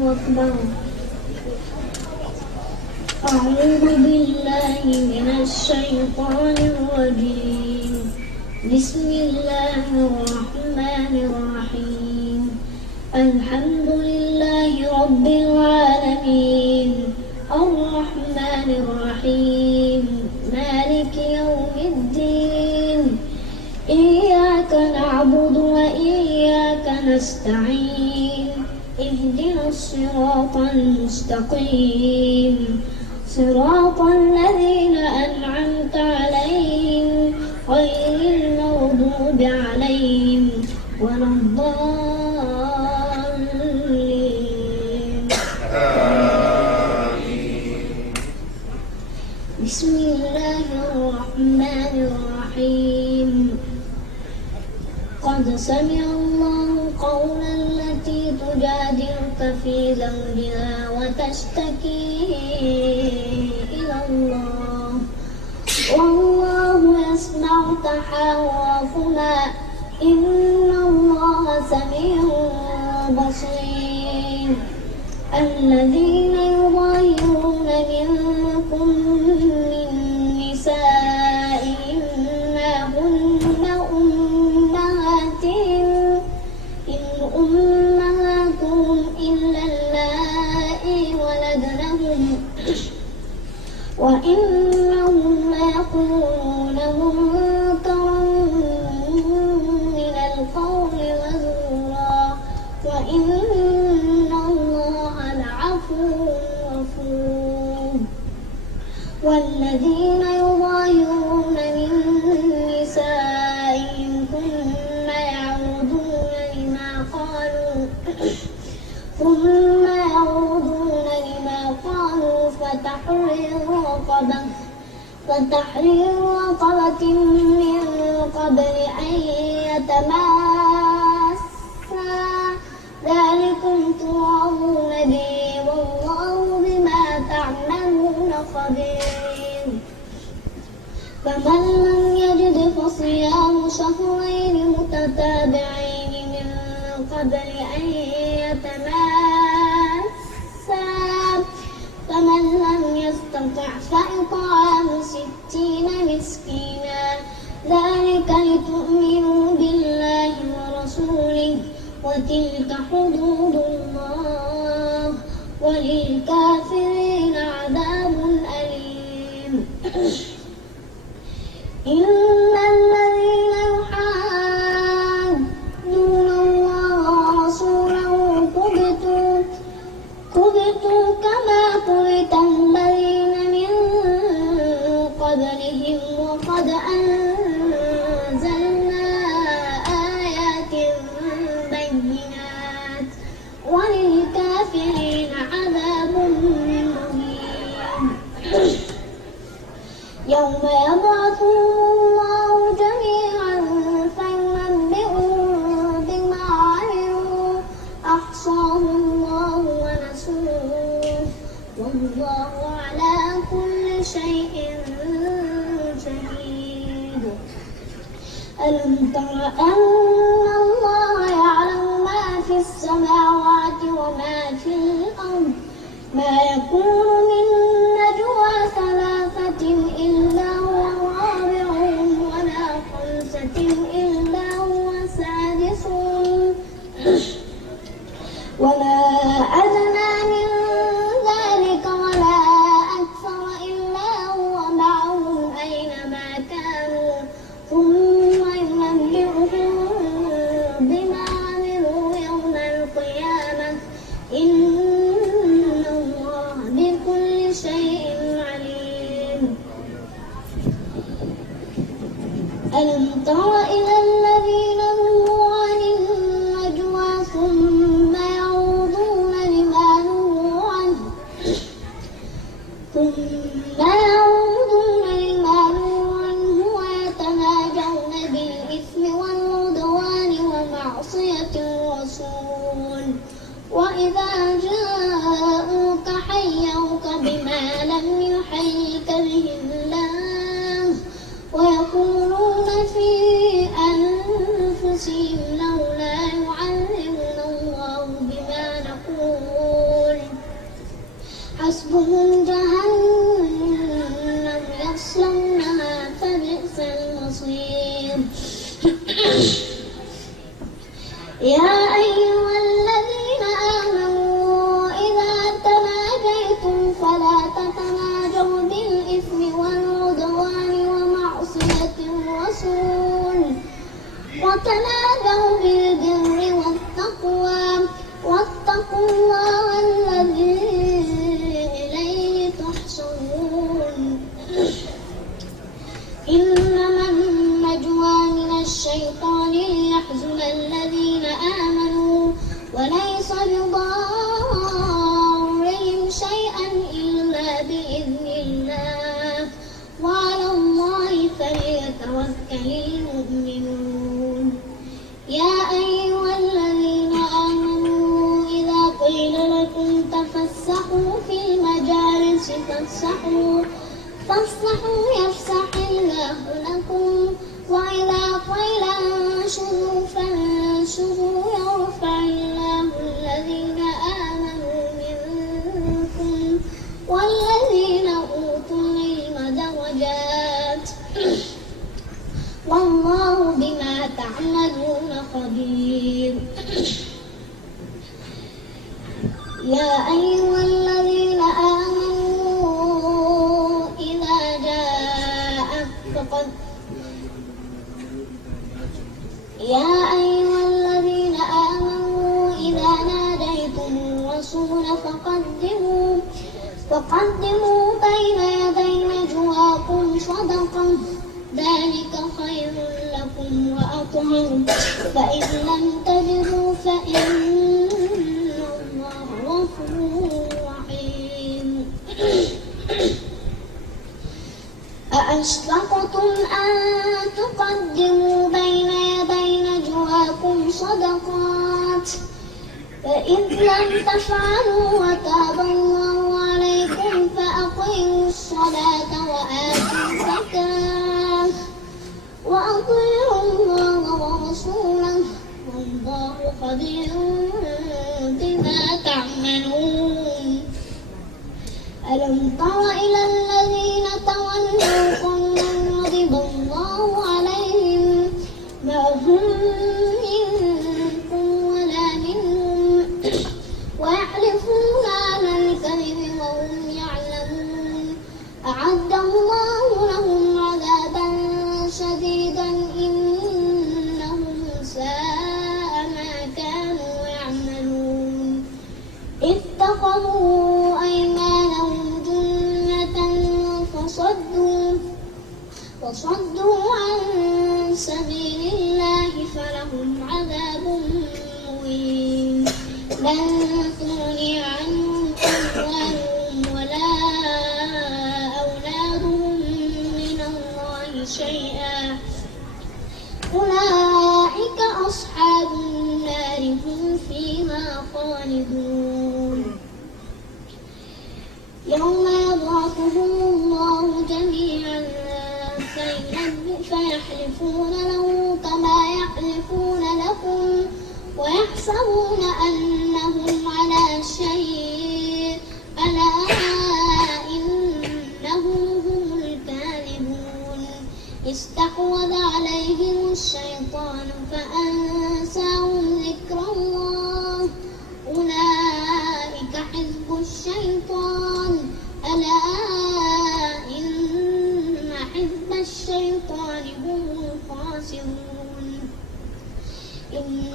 أكبر. أعوذ بالله من الشيطان الرجيم. بسم الله الرحمن الرحيم. الحمد لله رب العالمين الرحمن الرحيم مالك يوم الدين. إياك نعبد وإياك نستعين. اهدنا الصراط المستقيم صراط الذين أنعمت عليهم غير المغضوب عليهم ولا الضالين. بسم الله الرحمن الرحيم. قد سمع الله قول التي تجادلك في زوجها وتشتكي إلى الله والله يسمع تحاوركما إن الله سميع بصير. الذين يظاهرون منكم من نسائهم ما هن أمهاتهم إلا اللائي ولدنهم وإنهم ليقولون منكرا من القول وزورا وإن الله لعفو غفور. والذين يظاهرون من نسائهم ثم يعودون لما قالوا فتحرير رقبة من قبل أن يتماسا ذلكم توعظون به والله بما تعملون خبير. فمن لم يجد فصيام شهرين متتابعين من قبل أن يتماسا فمن لم يستطع فإطعام 60 مسكينا ذلك لتؤمنوا بالله ورسوله وتلك حدود الله وللكافرين عذاب أليم. إن الذين يحادون الله ورسوله كبتوا كما كبت الذين من قبلهم وقد أنزلنا آيات بينات وللكافرين عذاب مهين. يوم يبعثهم الله جميعا فينبئهم بما عملوا أحصاه الله ونسوه والله على كل شيء شهيد. ألم تر أن الله يعلم ما في السماوات وما في الأرض ما يكون من نجوى ثلاثة إلا هو رابعهم ولا خمسة إلا هو سادسهم ولا أدنى من ذلك ولا أكثر إلا هو معهم أينما كانوا ثم ينبئهم بما عملوا يوم القيامة إن الله بكل شيء عليم. ألم تر إلى الذين نهوا عن النجوى ثم يعودون لما نهوا عنه ويتناجون بالإثم والعدوان ومعصية الرسول وإذا جاءوك حيوك بما لم يحيك به الله ويقولون في أنفسهم لولا يعلمنا الله بما نقول يا أيها الذين آمنوا إذا تناجيتم فلا تتناجوا بالإثم والعدوان ومعصية الرسول وتناجوا بالبر والتقوى واتقوا الله الذي إليه تحشرون إنما النجوى من الشيطان ليحزن الذين آمنوا وليس بضارهم شيئا إلا بإذن الله وعلى الله فليتوكل المؤمنون يا أيها الذين آمنوا إذا قيل لكم تفسحوا في المجالس فافسحوا يفسح الله لكم وإذا قيل انشروا فانشروا يرفع الله الذين آمنوا منكم والذين أوتوا العلم درجات والله بما تعملون خبير يا أيها الذين آمنوا إذا ناديتم الرسول فقدموا بين يدي نجواكم صدقة ذلك خير لكم وأطهر فإن لم تجدوا فإن الله غفور رحيم أأشفقتم أن تقدموا بين يدي نجواكم صدقات فإذ لم تفعلوا وتاب الله عليكم فأقيموا الصلاة وآتوا الزكاة وأطيعوا الله ورسوله والله خبير بما تعملون ألم تر إلى الذين تولوا قوما غضب الله عليهم ما هم منكم ولا منهم ويحلفون على الكذب وهم يعلمون أعد الله لهم عذابا شديدا إنهم ساء ما كانوا يعملون اتخذوا أيمانهم جنة فصدوا عن سبيل الله فلهم عذاب مهين لن تغني عنهم أموالهم ولا أولادهم من الله شيئا أولئك أصحاب النار هم فيها خالدون يوم يبعثهم الله جميعا فيحلفون له كما يحلفون لكم ويحسبون أنهم على شيء ألا إنهم هم الكاذبون استحوذ عليهم الشيطان فأنساهم ذكر الله أولئك حزب الشيطان ألا إن حزب الشيطان هم الخاسرون إن